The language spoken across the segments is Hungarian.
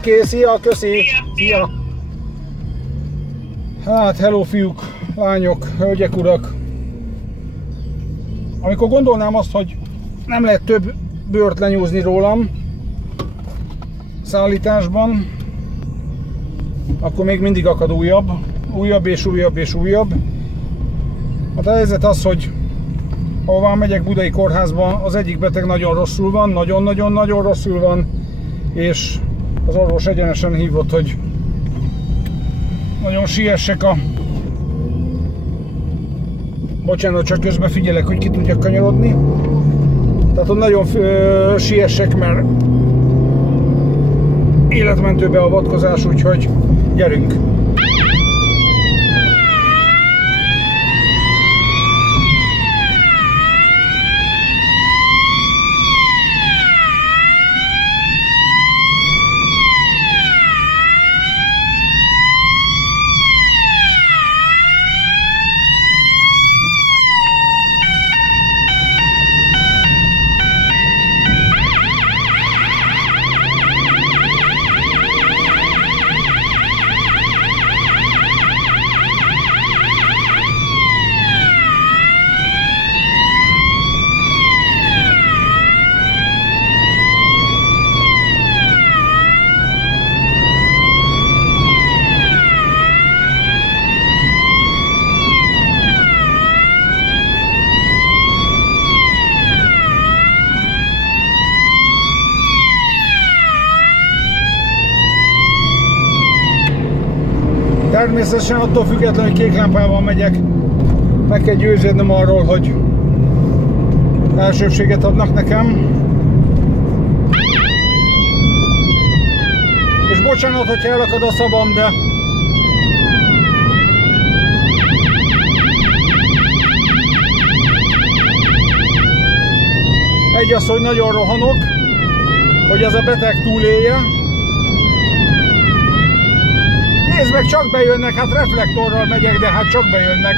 Oké, szia, köszi! Szia! Hát, hello fiúk, lányok, hölgyek, urak! Amikor gondolnám azt, hogy nem lehet több bőrt lenyúzni rólam szállításban, akkor még mindig akad újabb. Újabb és újabb és újabb. Hát a helyzet az, hogy ahová megyek Budai kórházba, az egyik beteg nagyon rosszul van, nagyon-nagyon-nagyon rosszul van, és az orvos egyenesen hívott, hogy nagyon siessek a... Bocsánat, csak közben figyelek, hogy ki tudjak kanyarodni. Tehát, hogy nagyon siessek, mert életmentő beavatkozás, úgyhogy gyerünk! Természetesen attól függetlenül, hogy kék lámpával megyek, meg kell győződnöm arról, hogy elsőbséget adnak nekem. És bocsánat, hogyha elakad a szavam, de egy az, hogy nagyon rohanok, hogy ez a beteg túlélje. Nézd meg, csak bejönnek, hát reflektorral megyek, de hát csak bejönnek.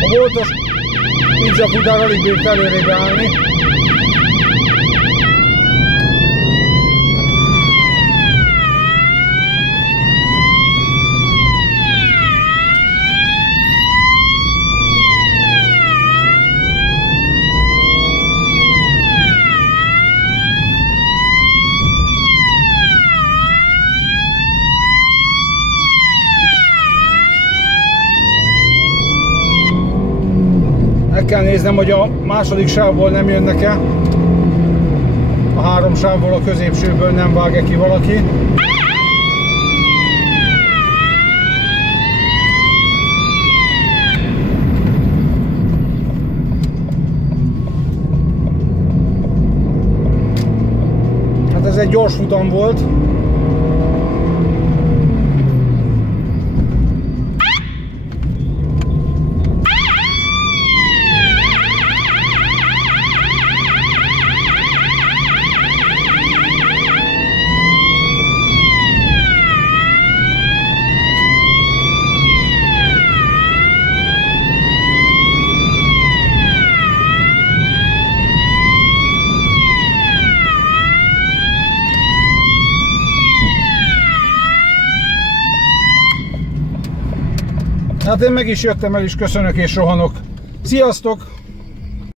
A boltos pizzafutár alig bírt előrébe állni. Meg kell néznem, hogy a második sávból nem jönnek-e, a 3 sávból, a középsőből nem vág-e ki valaki. Hát ez egy gyors futam volt. Hát én meg is jöttem, el is köszönök és rohanok. Sziasztok!